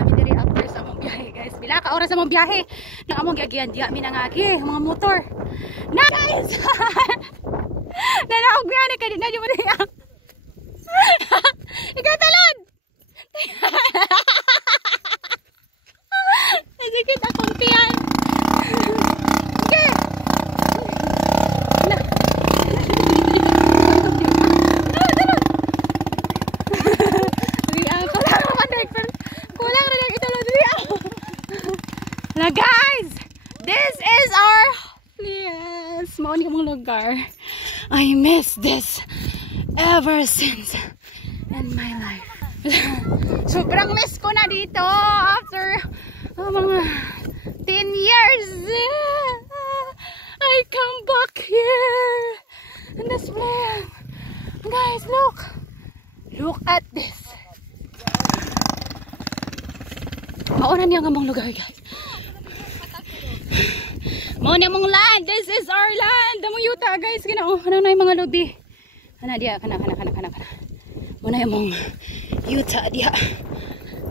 Kami diri after sa among biyahe guys. Bila ka oras sa among biyahe. Nang among giagian diya minangagi mga motor. Na guys. Nanaog biyahe ka din na di mo diya. Ikaw talon. Sikit akong tiyan. Okay. Na guys, this is our place. Mao ni among lugar. I miss this ever since in my life. Sobrang miss ko na dito after mga 10 years. I come back here in this place. Guys, look. Look at this. Mao na niya nga among lugar, guys. Mao na mong land. This is our land. Damo yuta guys. Kinao na yung mga lobby. Kana dia kana. Mo na yung yuta dia.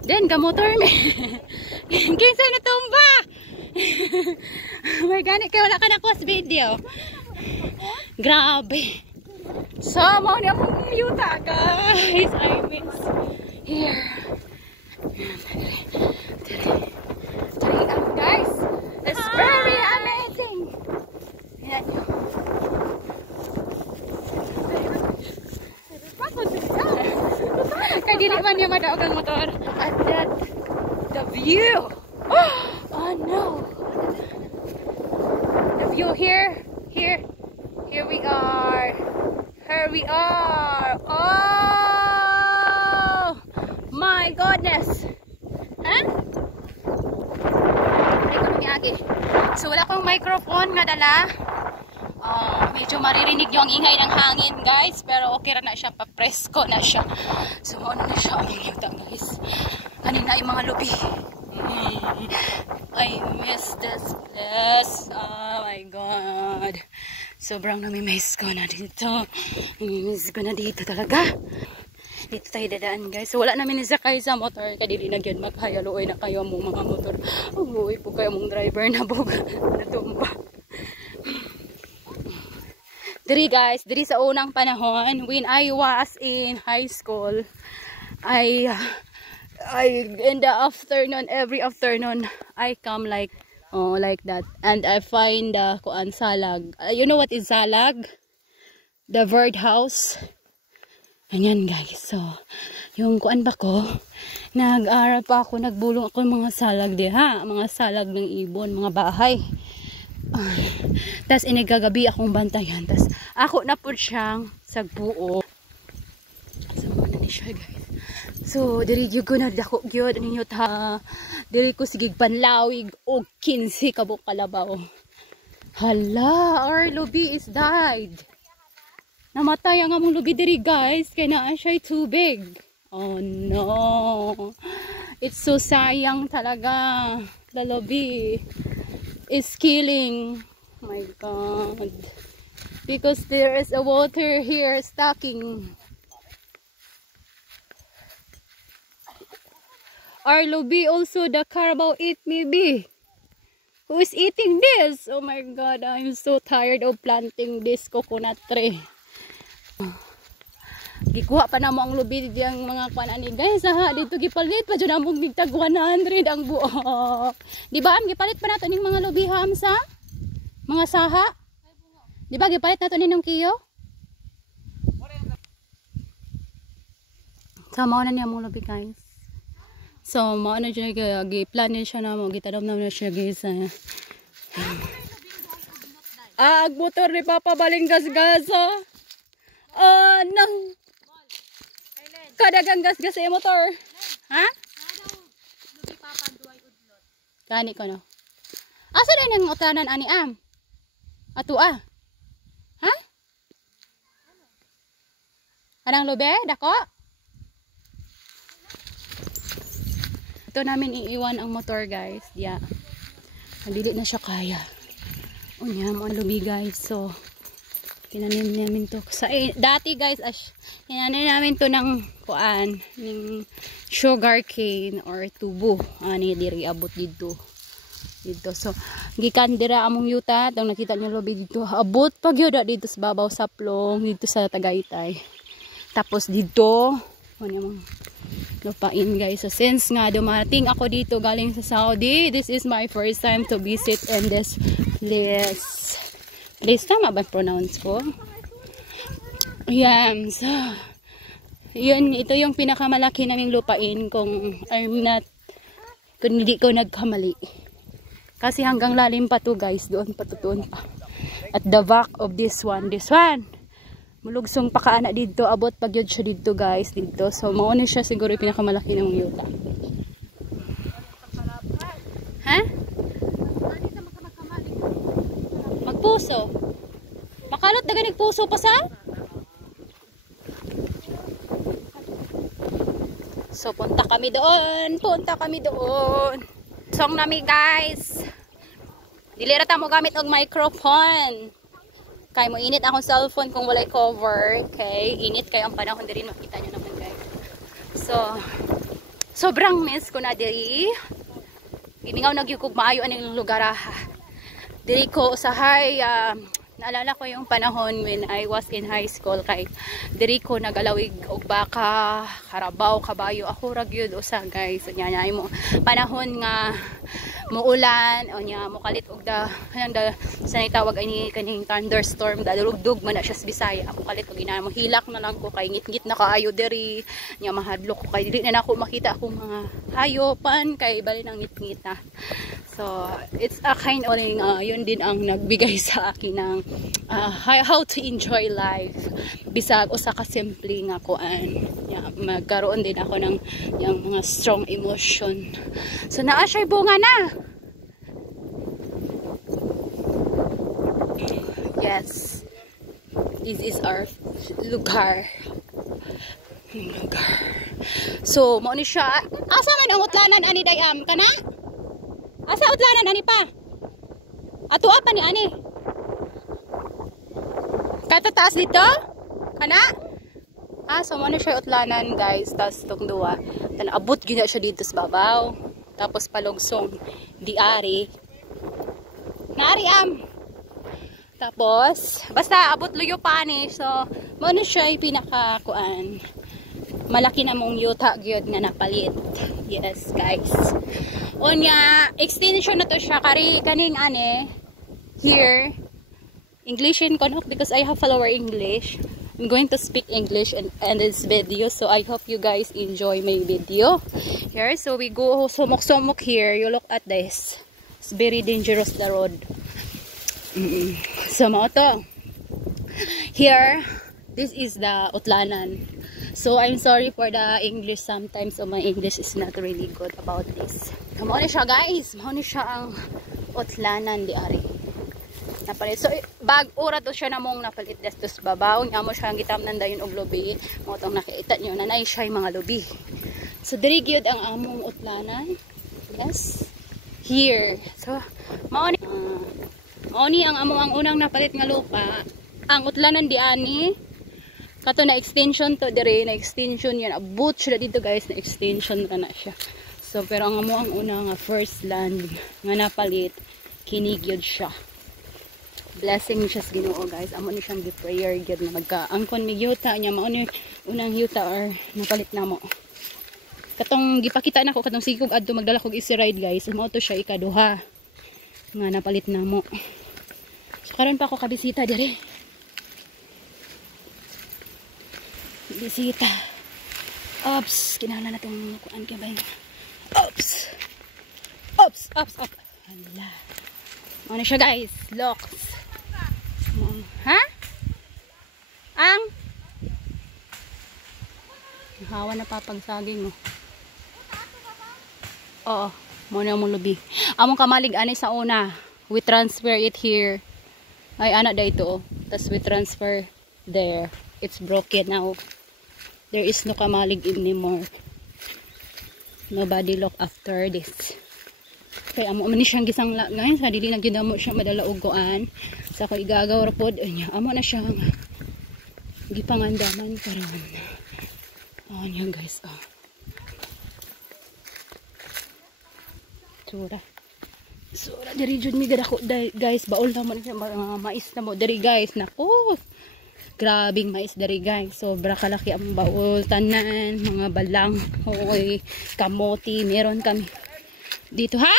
Then gamotor me. Kinsa na tumba. May gani kay wala ka na ko sa video. Grabe. So mao na mong yuta guys. I miss here. Guys. It's very amazing. Yan yun. Kaya dili man niya madaog ang motor. At that, the view. Oh no. The view here. Here we are. Here we are. Oh my goodness. Huh? So wala akong microphone nga dala. Medyo maririnig yung ingay ng hangin guys, pero okay ra na siya, papresko na siya. So ano na siya ang yuta guys. Kanina yung mga lubi. I miss this place. Oh my god. Sobrang namimiss ko na dito. Namimiss ko na dito talaga. Dito tayo dadaan guys. So wala namin nisakay sa motor. Kadili na yun. Maghayaluoy na kayo mong mga motor. Uy po kayo mong driver na bug. Natumba. Diri guys. Diri sa unang panahon. When I was in high school. I in the afternoon. Every afternoon. I come like that. And I find kuan salag. You know what is salag? The bird house. Ganyan guys. So, yung kuan ba ko, nag-aral pa ako, nagbulong ako ng mga salag diha, mga salag ng ibon, mga bahay. Tas inigagabi akong bantayan. Tas ako na po siyang sagbuo. So, ano ni siya guys. So, diri gyud ko na dako gyud ninyo ta. Diri ko sigig panlawig og 15 kabuk kalabaw. Hala, our lobby is died. Namatay ang among lubi diri guys. Kaya naan siya too big. Oh no. It's so sayang talaga. The lobby is killing. Oh my god. Because there is a water here stocking. Our lobby also the carabao eat maybe. Who is eating this? Oh my god. I'm so tired of planting this coconut tree. Gikuha pa na mo ang lubi diyang mga kuan ani guys ha, dito gipalit pa jud among bigtag 100 ang buok. Di ba am gipalit pa nato ning mga lubi ham sa mga saha? Di ba gipalit nato ninong kiyo? So mao na niya among lubi guys. So mao na jud gi-plan din siya na mo gitadom na siya guys. Ag motor ni Papa baling gas-gas. Oh no. Kadagang gas-gas sa motor. Ha? Kani ko no. Asa na nang utanan ani am? Ato ah. Ha? Anang lobe dako? Ito namin iiwan ang motor guys. Yeah. Dili na siya kaya. Unya mo ang lubi guys. So tinanim namin to sa dati guys tinanim namin to ng kuan ning sugar cane or tubo ani diri abot dito. So gikan dira among yuta tong nakita niyo lobi dito abot pag yun dito sa babaw sa plong dito sa Tagaytay. Tapos dito ano yung lupain guys. So since nga dumating ako dito galing sa Saudi, this is my first time to visit in this place. Place tama ba pronounce ko? Yan. So yun, ito yung pinakamalaki naming lupain kung hindi ko nagkamali. Kasi hanggang lalim pa to guys, doon pa. At the back of this one, mulugsong pa kaana dito, abot pag yun siya dito guys, dito. So mauna siya siguro yung pinakamalaki ng yuta. Ha? Magpuso. Makalot na ganig puso pa sa? So punta kami doon. Song nami guys. Dilira ta mo gamit og microphone. Kay mo init akong cellphone kung walay cover. Okay, init kay ang panahon diri makita nyo naman guys. So sobrang miss ko na diri. Gimingaw nagyukog maayo aning lugar ha. Diri ko usahay naalala ko yung panahon when I was in high school kay diri ko nagalawig og baka, karabaw, kabayo. Ako ra gyud usa guys. Nya mo panahon nga muulan o nya mokalit og kanang sanay tawag ani kaning thunderstorm dadulugdog man na siya sa Bisaya. Ako kalit og ina mo hilak na lang ko kay ngit-ngit na kaayo diri. Nya mahadlok ko kay dili na nako makita akong mga hayopan kay bali nang ngit-ngit na. So it's a kind of yun din ang nagbigay sa akin ng how to enjoy life bisag usa ka simple nga kuan. Magkaroon din ako ng yung mga strong emotion. So naa siya bunga na. Yes, this is our lugar. So mo ni siya. Asa man ang utlanan ani dayam kana? Asa utlanan ani pa? Ato pa ni ani? Katataas dito? Kana? So mo na siya utlanan guys. Tas tong duwa. Abot gina siya dito sa babaw. Tapos palugsong diari. Naari Tapos basta abot luyo pa ni. So mo na siya pinaka kuan. Malaki na mong yuta gyud nga napalit. Yes guys. Onya extension na to siya kaning ane here Englishin ko no because I have follower English. I'm going to speak English in this video, so I hope you guys enjoy my video here. So we go sumok here. You look at this. It's very dangerous the road. So mo to. Here, this is the utlanan. So I'm sorry for the English sometimes. So my English is not really good about this. Mo ni siya guys. Mo ni siya ang utlanan di ari. Napalit. So bag ora to siya namong napalit des sa babaw. Nya mo siya ang gitamnan dayon og lubi. Mo tong nakita nyo nanay siya yung mga lubi. So diri gyud ang among utlanan. Yes. Here. So mao ni ang among ang unang napalit nga lupa. Ang utlanan di ani kato na extension to dire na extension yan abot siya dito guys na extension na siya. So pero ang among ang una nga first land nga napalit kinigyod siya. Blessing siya sa Ginoo guys. Amo ni siyang gi-prayer gyud na magkaangkon mig yuta nya mao ni unang yuta or napalit namo. Katong gipakita nako katong sigog adto magdala kog easy ride guys. Mao to siya ikaduha nga napalit namo. So karon pa ako kabisita dire. Bisita. Ops, kinahanglan na itong kuan kaya ba yun? Ops! Hala. Ano siya guys? Locks. Ha? Ang? Hawa na papagsaging mo. Oo. Muna mong lubi. Among kamalig ani sa una. We transfer it here. Ay anak da ito. Tapos we transfer there. It's broken now. There is no kamalig anymore. Nobody look after this. Kaya amo man ni siyang gisangla ngayon sa dili na gyud mo siya madala og kuan. Sa ko igagaw ra pod anya. Amo na siya gipangandaman karon. Oh, yan guys. Oh. Sura. Sura diri jud mi gadako guys, baol na mo mga mais na mo diri guys. Nako. Grabing mais diri guys. Sobra kalaki ang baol, tanan, mga balang, hoy, kamote, meron kami dito ha.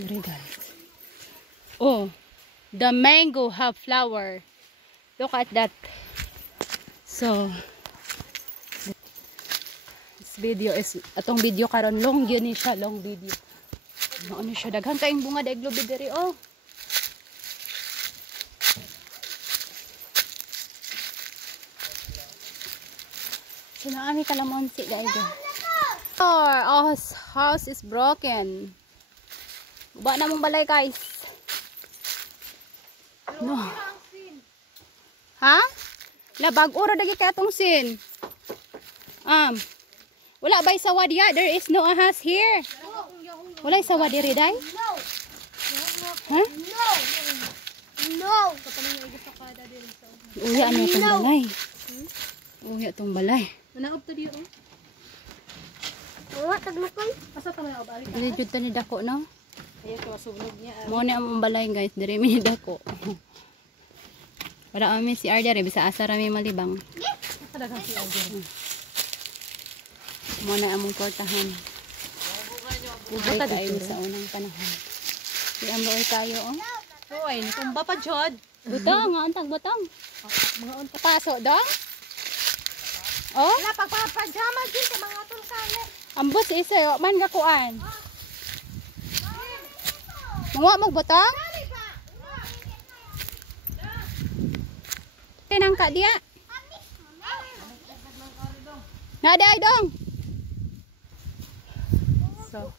Diri guys. Oh, the mango have flower. Look at that. So video is atong video karon long yun ni siya, long video. Ano siya daghan kayong bunga daig lobi diri oh. Sinaami kalamonsi daig. Our house is broken. Ba na mong balay guys. No. Ha? Labag ora dagi kay atong sin. Wala bay sawa diya. There is no ahas here. Wala sawa diri day? No. Ha? No. No. Uya ano itong balay? Uya itong balay. Manaob to diyo. Wala taglukay. Asa ta manaob ari ka? Dili jud ta ni dako no. Ayan ko masunog niya. Mo ni ang balay guys, diri mi ni dako. Wala kami si Arda re bisa asa rami malibang. Kadagang si Arda. Mo na among portahan. Ubay tayo sa unang panahon. Si Amroy tayo oh. Hoy, nitumba pa jod. Butang, antang butang. Mga unta Paso dong. Oh, Wala pagpapajama din sa mga tulkale. ambot isa yo man gakuan. Mga mo butang? Tenang ka dia. Nada ay dong. So,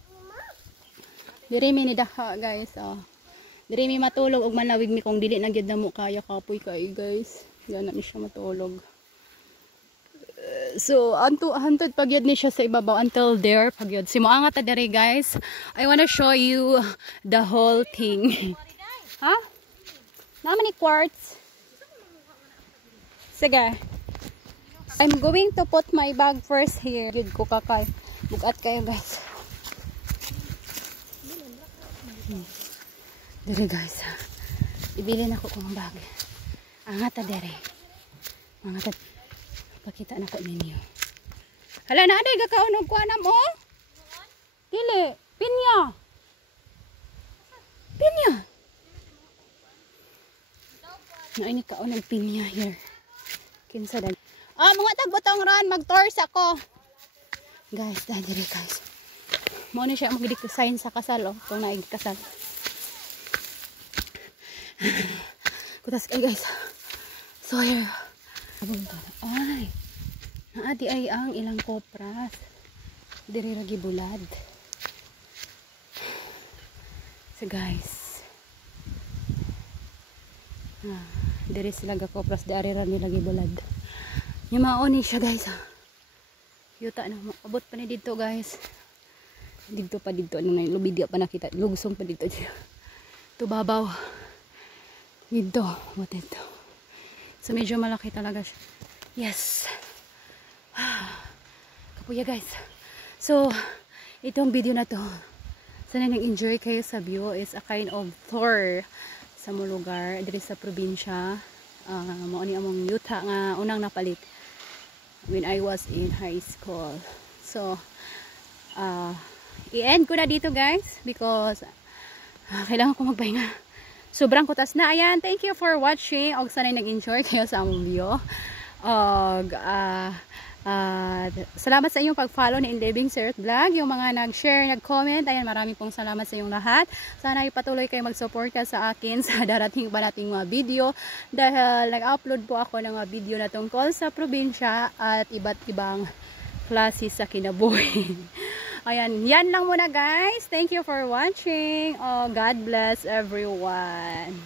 diri mi ni daha guys. Oh. Diri mi matulog og manlawig mi kung dili na gyud namo kaya kapoy kay guys. Gana ni siya matulog. So, hantod pagyod ni siya sa ibabaw until there pagyod. Si moanga ta diri guys. I wanna show you the whole thing. Ha? Naman ni quartz. Sige. I'm going to put my bag first here. Gyud ko kakay. Bugat kayo guys. Dere guys. Ibili na ko kong bag. Angat ta dere. Angat ta. Pakita na ko ninyo. Hala na aday gakaon og kuan mo. Dili, pinya. Pinya. Na ini kaon og pinya here. Kinsa dan. Mga tagbotong ron mag-tours ako. Guys, dali guys. Mo ni siya magdi-design sa kasal oh, kung naig kasal. Kutas kay guys. So here. Ay. Naadi ay ang ilang kopras. Diri ra gibulad. So guys. Diri sila ga kopras dari ra nila gibulad. Yung maoni siya guys. Yuta na abot pa ni dito guys. Dito pa dito nung lubidia pa nakita. Lugsong pa dito. Tubabaw. Dito. What ito? So medyo malaki talaga siya. Yes. Kapuya guys. So itong video na to. Sana nag-enjoy kayo sa view. Is a kind of tour sa mo lugar. Dito sa probinsya. Mauni among yuta nga unang napalit when I was in high school. So i-end ko na dito guys because kailangan ko magpahinga. Sobrang kutas na. Ayan, thank you for watching. Og sanay nag-enjoy kayo sa among video. Og salamat sa inyong pag-follow ni Inliving Sir Vlog. Yung mga nag-share, nag-comment, ayan, marami pong salamat sa inyong lahat. Sana ipatuloy kayo mag-suporta sa akin sa darating pa nating mga video. Dahil nag-upload po ako ng mga video na tungkol sa probinsya at iba't ibang klase sa kinabuhi. Ayan, yan lang muna guys. Thank you for watching. Oh, God bless everyone.